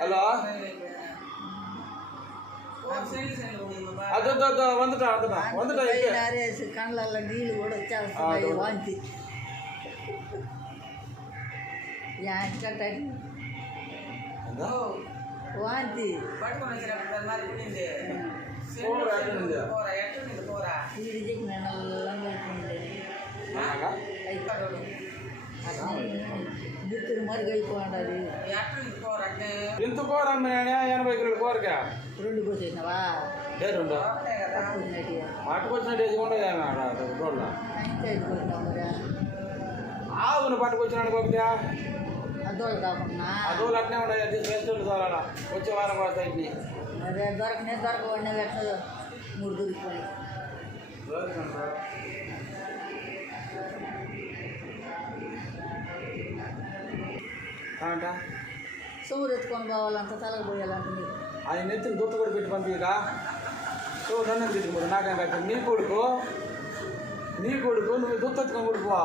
hello అదో వందట కళ్ళల్లో నీళ్ళు కూడా వచ్చేస్తున్నాయి వాంతి వాంతి వీడి చెప్పిన బిత్తులు మరుగైపోండి ఎంత కూర 80 కిలోల కూరకా 2 కోసేసినవా రెండు పట్టుకొచ్చినట్టు వేసుకుంటే ఆవును పట్టుకొచ్చినాడు ఒకటి అదోళ్ళు కాకుండా అదోళ్ళు అట్నే ఉంటాయి రెస్టారెంట్ చూడాలా వచ్చే వారం వస్తాయి అదే దొరకవండి ఎట్లా 3 దొరికిపోయి సోమురు ఎత్తుకొని పోవాలంత తలకు పోయాలంట మీరు ఆయన నెత్తిని దుత్త కూడా పెట్టి పంపిగా సో నన్ను తీసుకుంటారు నాకేం కట్టాను నీ కొడుకు నువ్వు దుత్త ఎత్తుకొని కొడుకువా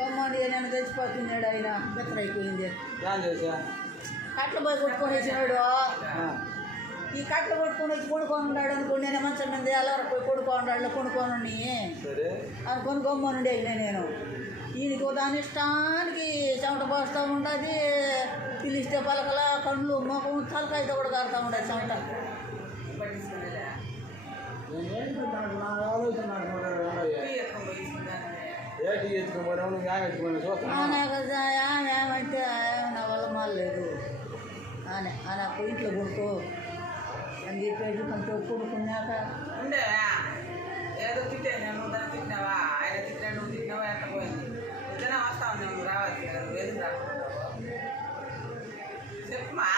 గమ్మండి నేను తెచ్చిపోతున్నాడు ఆయన బెత్తర అయిపోయింది ఏం చేసా కట్ల పోయి కొట్టుకొని వచ్చినాడు ఈ కట్టలు కొట్టుకొని వచ్చి కొనుక్కొని ఉన్నాడు అనుకోండి నేను మంచం మీద అలా పోయి కొనుక్కోండి కొనుక్కోనండి అనుకొని గమ్మనుండి అయినా నేను ఈయనకి దాని ఇష్టానికి చెమట పోస్తూ ఉంటుంది పిలిస్తే పలకల కళ్ళు మొఖం తలకాయతో కూడా కారుతూ ఉంటుంది చెమట ఏమంటే నా వల్ల మాలేదు ఆయన ఇంట్లో కొడుకో అని చెప్పేసి కొంచెం కొడుకున్నాక ఏదో తిట్టాను నేను దాన్ని తిట్టినావా ఆయన తిట్టినా నువ్వు తిట్టినావా ఎట్లా పోయింది ఇద్దరే వస్తావు మేము రావచ్చు కదా నువ్వు ఎందుకు రాకుండా చెప్పమా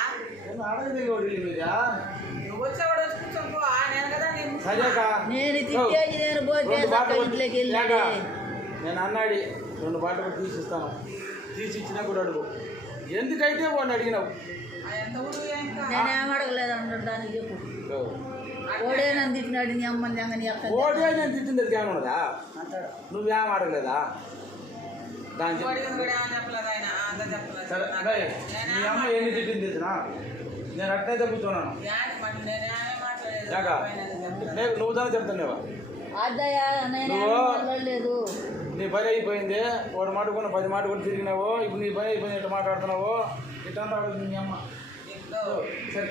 నువ్వు వచ్చేవాడు వచ్చి కూర్చోపో నేను కదా నేను తిట్టేది నేను పోతే ఇంట్లోకి వెళ్ళాడు నేను అన్నాడు 2 బాటలు తీసిస్తాను తీసిచ్చినా కూడా అడుగు ఎందుకైతే వాడిని అడిగినావు నేనేం అడగలేదు అన్నాడు దానికి చెప్పు ఓడే నన్ను తిట్టినాడు నీ అమ్మని అంగని ఓడే నేను తిట్టింది ఏమన్నదా నువ్వేం అడగలేదా దాని సరే నీ అమ్మ ఎన్ని తిట్టింది తెలిసినా నేను అట్లయితే కూర్చున్నాను నువ్వు దాన్ని చెప్తున్నావా లేదు నీ పని అయిపోయింది వాడు మాట కూడా 10 మాట కూడా తిరిగినావు ఇప్పుడు నీ పని అయిపోయింది ఇట్లా మాట్లాడుతున్నావు ఇట్లా అడుగుతుంది నీ అమ్మ సరే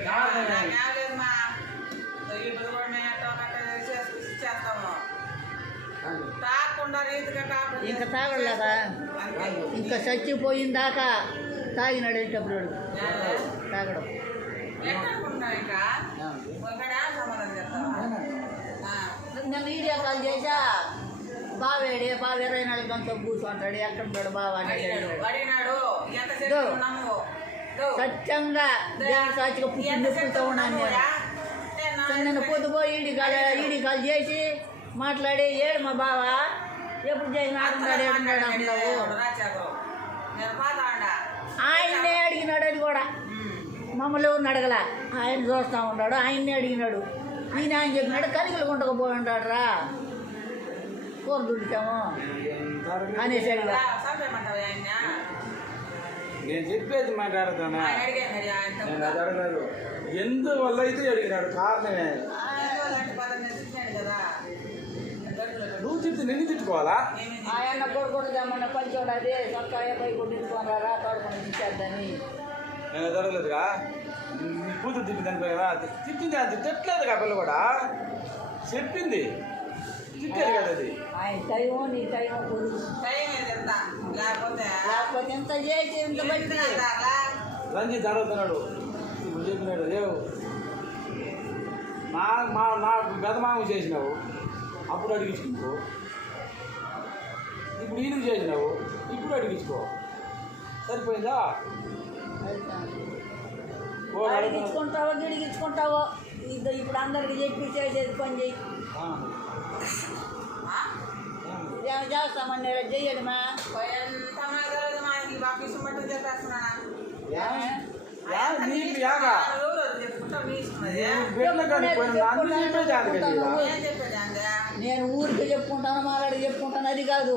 ఇంకా తాగలేదా ఇంకా చచ్చిపోయిందాకా తాగినాడు ఏంటప్పుడు తాగడం నేను వీడియో కాల్ చేసా బావేడే బావ 24 గంటలు కూర్చుంటాడు ఎక్కడ ఉంటాడు బావ సత్యంగా దేవుడు సాక్షిగా పుట్టినప్పుడుతూ ఉన్నాను నేను పొద్దుపోయి ఈడి కాల్ చేసి మాట్లాడి ఏడు మా బావ ఎప్పుడు చేసిన ఆడున్నాడు ఏడున్నాడు అంటావు ఆయన్నే అడిగినాడు అది కూడా మమ్మల్ని ఎవరిని అడగల ఆయన చూస్తూ ఉన్నాడు ఆయన్నే అడిగినాడు ఈయన ఆయన చెప్పినాడు కనికలు కొండకపోయి ఉంటాడు రా కూర దుడికాము అనేసాడు నేను చెప్పేది మాట్లాడుతానా నేను అది అడగలేదు ఎందువల్ల అయితే అడిగినాడు కారణమే నువ్వు చెప్తే నిన్ను తిట్టుకోవాలా ఆయన కొడుకుని తెమ్మన్న పంచోడు అదే సొక్కాయ పై కొట్టించుకోనరా తోడుకొని ఇచ్చేద్దని నేను అది అడగలేదుగా నీ కూతురు తిప్పిందని పోయావా తిప్పింది అది తిట్టలేదుగా పిల్ల కూడా చెప్పింది తిట్టారు కదా అది ఆయన టైం నీ టైం లేకపోతే ఎంత చేసి ఎంత బట్టి రంజిత్ అడుగుతున్నాడు ఇప్పుడు చెప్పినాడు ఏవు నాకు గతమాము చేసినావు అప్పుడు అడిగించుకో ఇప్పుడు ఈయనకు చేసినావు ఇప్పుడు అడిగించుకో సరిపోయిందా అడిగించుకుంటావో గిడిగించుకుంటావో ఇప్పుడు అందరికి చెప్పి చేసేది పని చేయి చేస్తామని చెయ్యడు మా నేను ఊరికి చెప్పుకుంటాను మాలాడికి చెప్పుకుంటాను అది కాదు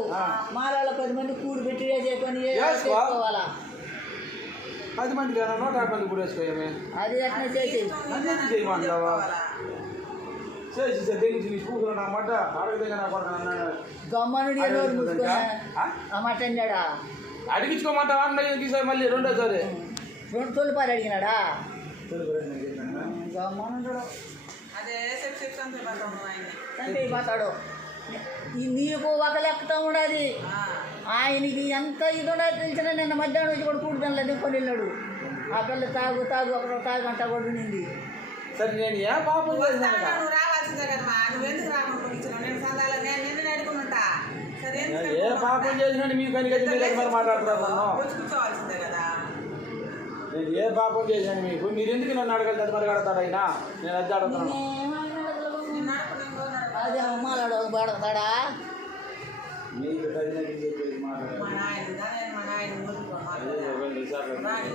మాలాడ 10 మంది కూడి పెట్టి పని చేసుకోవాలా 10 మందికి 150 మంది కూడా వేసుకోయామే అది అట్లా చేసి అన్నీ చేయమంటావా చేసి దేనికి నీ కూతురు నా మాట అడగదే నా కొడుకు అన్నాడు గమ్మనుడి నోరు మూసుకున్నా ఆ మాట అన్నాడా అడిగించుకోమంటావా అన్న ఈసారి మళ్ళీ రెండోసారి 2 తొలిపారు అడిగినాడా గమ్మనుడు అదే సెప్సిప్స్ అంతే పడతాం ఆయన్ని చంపైపోతాడు నీకు ఒక లెక్కతో ఉండదు ఆయనకి ఎంత ఇది ఉండదు తెలిసిన నిన్న మధ్యాహ్నం వచ్చి కూడా కూడుదని దింకొని వెళ్ళాడు ఆ పిల్ల తాగు అక్కడ తాగంట కూడా వినింది సరే నేను ఏ పాపం చేసినాను నువ్వు రావాల్సిందే కదమ్మా నువ్వు ఎందుకు రాకుండా నేను సందాల నేను అడుగునుంటా సరే ఏ పాపం చేసినట్టు మీకు పని కట్టి మీరు మరి మాట్లాడుతున్నారు నన్ను కూర్చోవాల్సిందే కదా నేను ఏ పాపం చేశాను మీకు మీరు ఎందుకు నన్ను అడగలేదు మరి అడతాడు అయినా నేను అది అడుగుతున్నాను అదే అమ్మాలాడు పడతాడా మీకు తగినట్టు చెప్పేసి మాట్లాడాలి మా నాయన ఊరుకో అదే 2 సార్లు మాట్లాడాలి